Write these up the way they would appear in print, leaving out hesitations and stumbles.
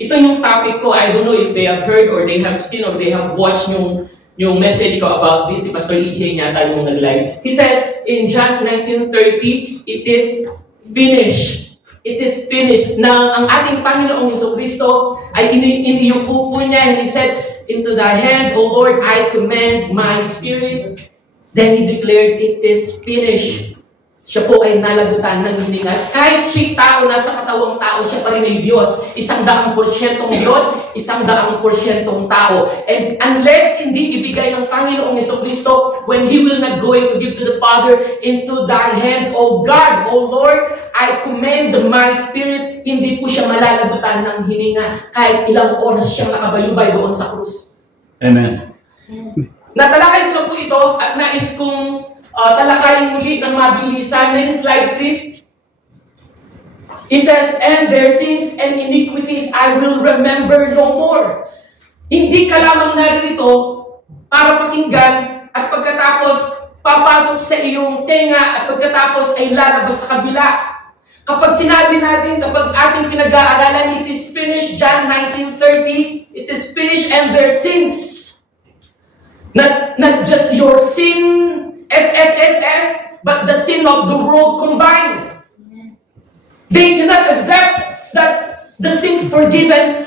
ito yung topic ko. I don't know if they have heard or they have seen or they have watched yung message ko about this. Si Pastor EJ niya tayo mong nag-live. He said in John 19:30, it is finished. It is finished. Na ang ating Panginoong Jesucristo ay iniyuko po niya, and He said, into thy hand, O Lord, I commend my spirit. Then He declared, it is finished. Siya po ay nalagutan ng hininga. Kahit siya tao, nasa katawang tao, siya pa rin ay Diyos. 100% Diyos, 100% tao. And unless hindi ibigay ng Panginoong Jesucristo, when He will not going to give to the Father, into thy hand, O God, O Lord, I commend my spirit. Hindi po siya malalagutan ng hininga. Kahit ilang oras siyang nakabayubay doon sa krus. Amen. Natalakay ko na po ito at nais kong talakayin muli ng mabilisan. Next slide, please. It says, and their sins and iniquities I will remember no more. Hindi ka lamang narito para pakinggan at pagkatapos papasok sa iyong tenga at pagkatapos ay lalabas sa kabila. Kapag sinabi natin, kapag ating pinag-aaralan, it is finished, John 19:30, it is finished and their sins. Not just your sin, SSSS, but the sin of the world combined. They cannot accept that the sins forgiven,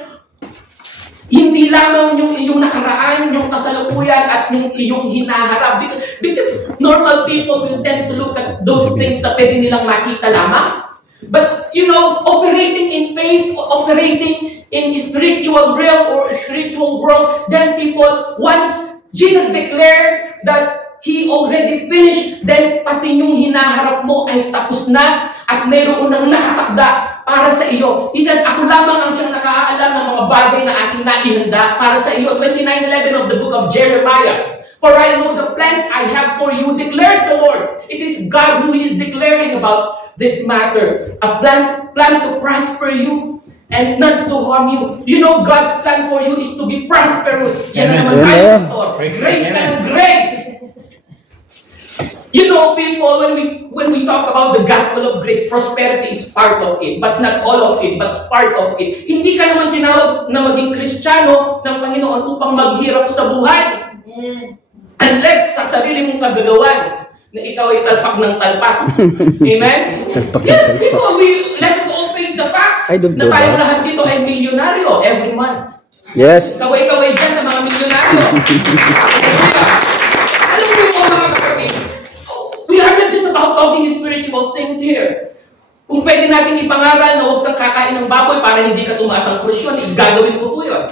hindi lamang yung iyong nakaraan, yung kasalukuyan, at yung iyong hinaharap. Because normal people will tend to look at those things na pwede nilang makita lamang. But, you know, operating in faith, operating in spiritual realm or spiritual world, then people, once Jesus declared that He already finished, then pati yung hinaharap mo ay tapos na at mayroon ng nakatakda para sa iyo. He says, ako lamang ang siyang nakaalam ng mga bagay na aking naihanda para sa iyo. 29:11 of the book of Jeremiah. For I know the plans I have for you, declares the Lord. It is God who is declaring about this matter. A plan to prosper you and not to harm you. You know, God's plan for you is to be prosperous. Yan naman tayo, Pastor. Grace and grace. You know, people, when we talk about the gospel of grace, prosperity is part of it, but not all of it, but part of it. Hindi ka naman tinawag na maging Kristiyano ng Panginoon upang maghirap sa buhay. Unless sa sarili mong kagagawan na ikaw ay talpak ng talpak. Amen? Yes, people, let us all face the fact na tayong lahat dito ay milyonaryo every month. Yes. Kaway-kaway dyan sa mga milyonaryo. Alam mo po mga kapatid, we are not just about talking spiritual things here. Kung pwede natin ipangaral na huwag kang kakain ng baboy para hindi ka tumaas ang presyon, gagawin ko po yun.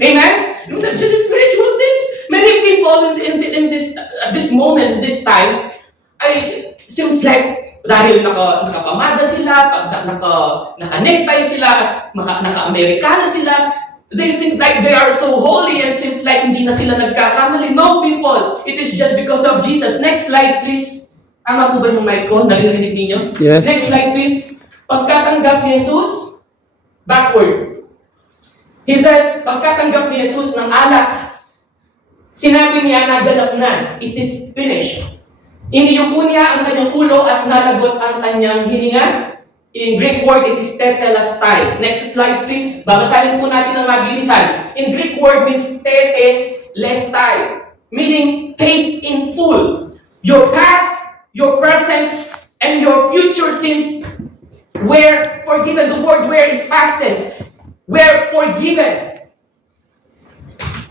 Amen? Not just spiritual things. Many people in this moment, this time, seems like dahil nakapamada sila, naka-necktie sila, naka-Amerikana sila, they think like they are so holy and seems like hindi na sila nagkakamali. No, people. It is just because of Jesus. Next slide, please. Tama po ba yung mic ko? Naririnig ninyo? Yes. Next slide, please. Pagkatanggap ni Jesus, backward. He says, pagkatanggap ni Jesus ng alak, sinabi niya, naganap na. It is finished. Iniyuko niya ang kanyang ulo at nalagot ang kanyang hininga. In Greek word, it is tetelestai. Next slide, please. Babasahin po natin ang mabilisan. In Greek word means tetelestai, meaning paid in full. Your past, your present, and your future sins were forgiven. The word where is past tense. Were forgiven.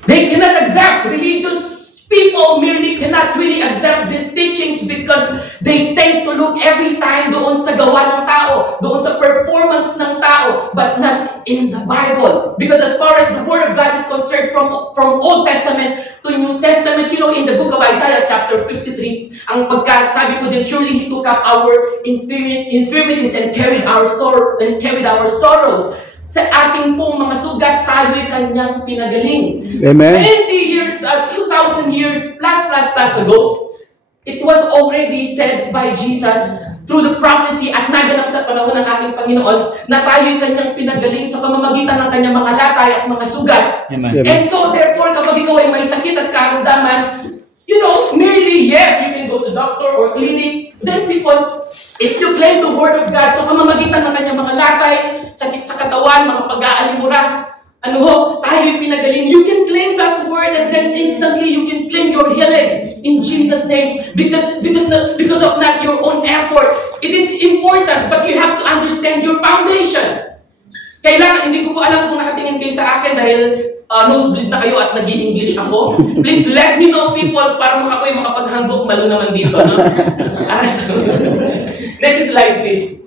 They cannot accept. Religious people merely cannot really accept these teachings because they tend to look every time doon sa gawa ng tao, doon sa performance ng tao, but not in the Bible. Because as far as the Word of God is concerned, from Old Testament to New Testament, you know, in the book of Isaiah chapter 53, ang pagkasabi ko din, surely He took up our infirmities and carried our sorrows. Sa ating pong mga sugat, tayo'y kanyang pinagaling. Amen. 20 years, 2,000 years plus ago, it was already said by Jesus through the prophecy at naganap sa panahon ng ating Panginoon na tayo'y kanyang pinagaling sa pamamagitan ng kanyang mga latay at mga sugat. Amen. And so therefore, kapag ikaw ay may sakit at karamdaman, you know, merely yes, you can go to doctor or clinic. Then people, if you claim the Word of God sa pamamagitan ng kanyang mga latay, sakit sa katawan, mga pag-aalimura, tayo'y pinagaling, you can claim that word and then instantly you can claim your healing in Jesus' name because of not your own effort. It is important, but you have to understand your foundation. Kailangan, hindi ko po alam kung nakatingin kayo sa akin dahil nosebleed na kayo at nag-i-English ako. Please let me know, people, para ako'y makapaghanggok malo naman dito. No? Next slide, please.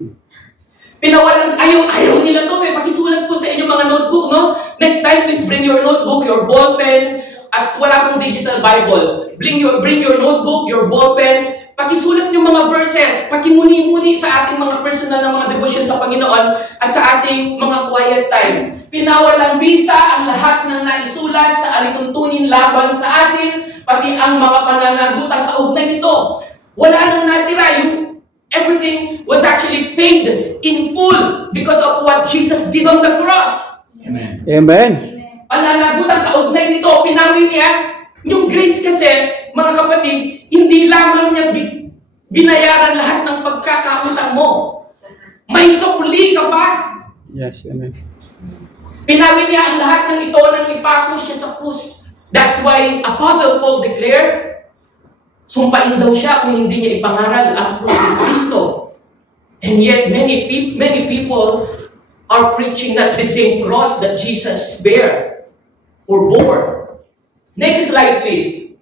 Pinawalan, ayaw nila to eh. Pakisulat po sa inyo mga notebook, no? Next time, please bring your notebook, your ball pen, at wala pong digital Bible. Bring your notebook, your ball pen, pakisulat yung mga verses, pakimuni-muni sa ating mga personal na mga devotion sa Panginoon at sa ating mga quiet time. Pinawalang bisa ang lahat ng naisulat sa alituntunin laban sa atin, pati ang mga pananagutang kaugnay nito. Wala nang natira. Everything was actually paid in full because of what Jesus did on the cross. Amen. Amen. Pananagutan kaugnay nito, pinawi niya. Yung grace kasi, mga kapatid, hindi lamang niya binayaran lahat ng pagkakautang mo. May sukli ka pa. Yes, amen. Pinawi niya ang lahat ng ito nang ipako siya sa krus. That's why Apostle Paul declared, sumpain daw siya kung hindi niya ipangaral ang krus ni Kristo. And yet, many people are preaching that the same cross that Jesus bear or bore. Next slide, please.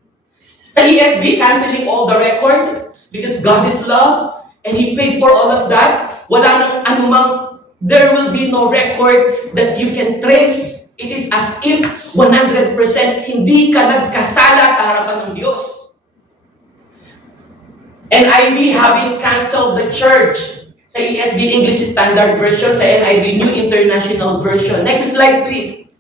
Sa ESV, canceling all the record because God is love and He paid for all of that. Wala nang anumang, there will be no record that you can trace. It is as if 100% hindi ka nagkasala sa harapan ng Diyos. NIV having canceled the church. Sa ESV, English Standard Version. Sa NIV, New International Version. Next slide, please.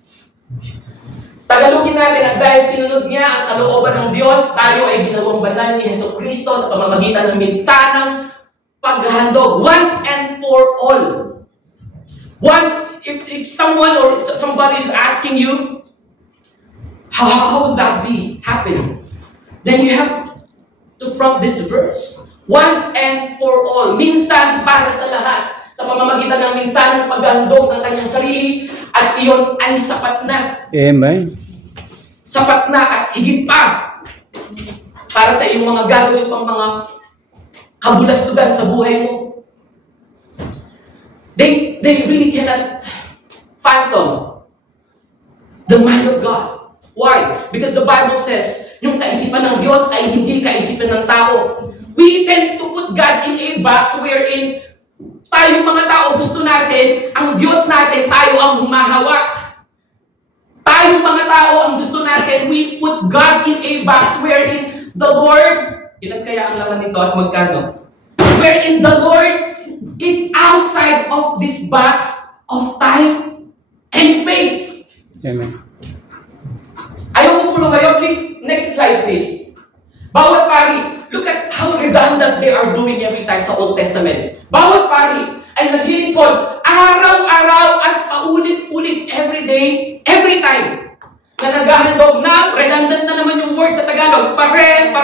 Tagalogin natin at dahil sinunod niya ang kalooban ng Diyos, tayo ay ginawang banal ni Jesucristo sa pamamagitan ng minsanang paghahandog. Once and for all. Once, if someone or somebody is asking you, how would that be happen? Then you have to front this verse. Once and for all. Minsan para sa lahat. Sa pamamagitan ng minsan ng paghandog ng kanyang sarili at iyon ay sapat na. Amen. Sapat na at higit pa para sa iyong mga gagawin pang mga kabulastugan sa buhay mo. They really cannot fathom the mind of God. Why? Because the Bible says, yung kaisipan ng Diyos ay hindi kaisipan ng tao. We tend to put God in a box wherein tayong mga tao gusto natin, ang Diyos natin, tayo ang humahawak. Tayong mga tao ang gusto natin, we put God in a box wherein the Lord, ilan kaya ang laman nito at magkano? Wherein the Lord is outside of this box of time and space. Amen. Ayaw ko pulo kayo, please. Next slide, please. Bawat pari, look at how redundant they are doing every time sa Old Testament. Bawat pari ay naglilingkod araw-araw at paulit-ulit every day, every time. Na naghahandog na, redundant na naman yung word sa Tagalog, parehong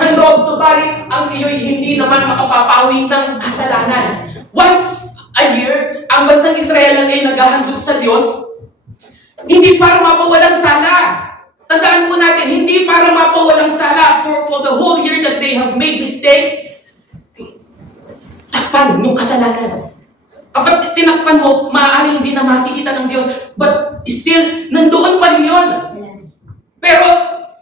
handog. Subalit, ang iyo'y hindi naman makapapawi ng kasalanan. Once a year, ang bansang Israel ay naghahandog sa Diyos, hindi para mapawalang sala. Tandaan po natin, hindi para mapawalang sala for the whole year that they have made mistake. Takpan yung kasalanan. Kapag tinakpan mo, maaaring hindi na makikita ng Diyos. But still, nandoon pa rin yun. Pero,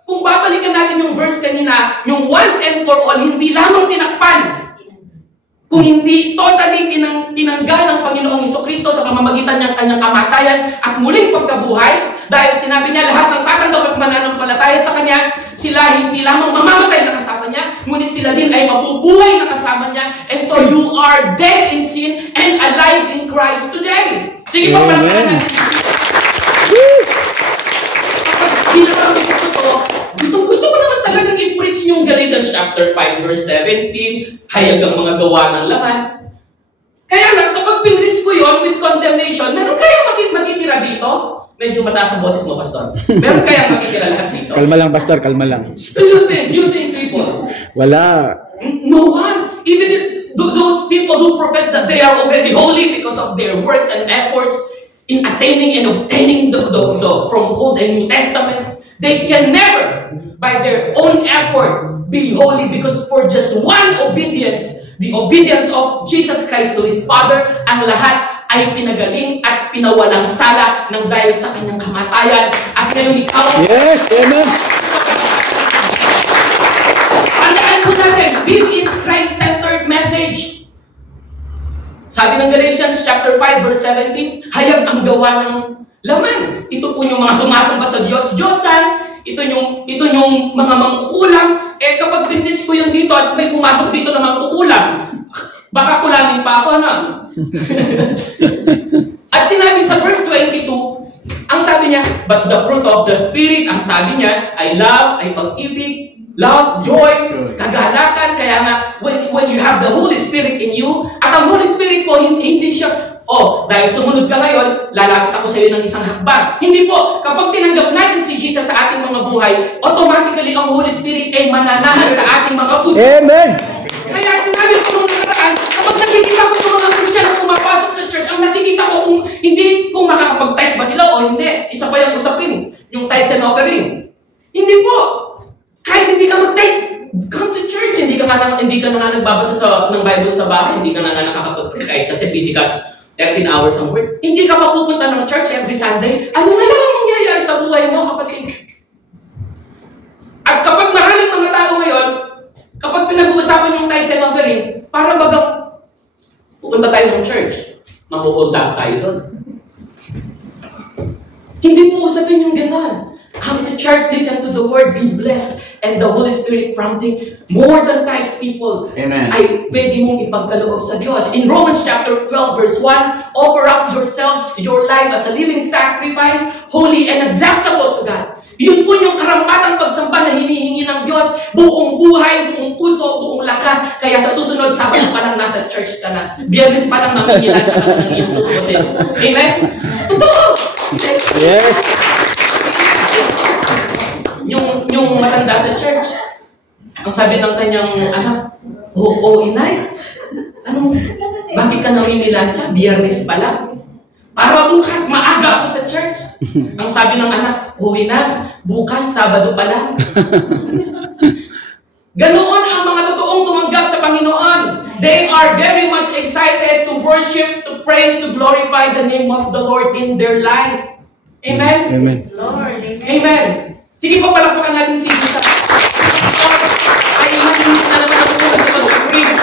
kung babalikan natin yung verse kanina, yung once and for all, hindi lamang tinakpan. Kung hindi totally tinanggal ng Panginoong Jesucristo sa pamamagitan ng kanyang kamatayan at muling pagkabuhay, dahil sinabi niya lahat ng tatanggap at mananampalataya sa kanya, sila hindi lamang mamamatay na kasama niya, ngunit sila din ay mabubuhay na kasama niya. And so you are dead in sin and alive in Christ today. Sige pa, palagpakan natin. Gusto ko naman talagang i-preach yung Galatians chapter 5 verse 17, hayag ang mga gawa ng laman. Kaya lang, kapag pinreach ko yun with condemnation, meron kaya makitira dito? Medyo mataas ang boses mo, Pastor. Meron kaya makitira lahat dito? Kalma lang, Pastor, kalma lang. Do you think people? Wala. No one. Even if those people who profess that they are already holy because of their works and efforts, in attaining and obtaining from Old and New Testament, they can never, by their own effort, be holy, because for just one obedience, the obedience of Jesus Christ to His Father, ang lahat ay pinagaling at pinawalang sala ng dahil sa kanyang kamatayan. At ngayon ikaw, Yes, amen. tandaan po natin, this is Christ-centered message. Sabi ng Galatians chapter 5 verse 17, hayag ang gawa ng laman. Ito po yung mga sumasamba sa Diyos-Diyosan, ito yung mga mangkukulam. Kapag vintage ko yun dito at may pumasok dito na mangkukulam, baka kulangin pa ako na. At sinabi sa verse 22, ang sabi niya, but the fruit of the Spirit, ang sabi niya, ay love, ay pag-ibig, love, joy, kagalakan. Kaya nga, when you have the Holy Spirit in you, at ang Holy Spirit po, hindi siya, dahil sumunod ka ngayon, lalapit ako sa iyo ng isang hakbang. Hindi po. Kapag tinanggap natin si Jesus sa ating mga buhay, automatically ang Holy Spirit ay mananahan sa ating mga puso. Amen. Kaya sinabi ko nung nakaraan, kapag nakikita ko ng mga Christian na pumapasok sa church, ang nakikita ko kung makakapag-tithe ba sila o hindi. Isa pa yung usapin, yung tithes and offering. Hindi po. Kahit hindi ka mag-tithe, come to church. Hindi ka na nga nagbabasa ng Bible sa bahay, hindi ka na nga nakakapag-pray kahit kasi busy ka 13 hours ang work. Hindi ka mapupunta ng church every Sunday. Ano na lang ang mangyayari sa buhay mo, kapatid? At kapag maraming mga tao ngayon, kapag pinag-uusapan yung tithes and offering, para bagang pupunta tayo ng church, mahuhold up tayo doon. Hindi po usapin yung gano'n. Come to church, listen to the word, be blessed, and the Holy Spirit prompting more than tithes people. Amen. Ay pwede mong ipagkaloob sa Diyos. In Romans chapter 12 verse 1, offer up yourselves, your life as a living sacrifice, holy and acceptable to God. Yun po yung karampatang pagsamba na hinihingi ng Diyos, buong buhay, buong puso, buong lakas. Kaya sa susunod, Sabado pa lang nasa church ka na. Biyernes pa lang mangingilan ka na ng iyong susunod. Amen? Totoo! Yes. Yung matanda sa church, ang sabi ng kanyang anak, inay, bakit ka namimilansya? Biyernes pa lang. Para bukas, maaga ako sa church. Ang sabi ng anak, uwi na, bukas, Sabado pa lang. Ganoon ang mga totoong tumanggap sa Panginoon. They are very much excited to worship, to praise, to glorify the name of the Lord in their life. Amen? Amen. Lord, amen. Amen. Sige po, palakpakan natin si Jesus. Ay, ilang minutes na naman ako sa mag-preach.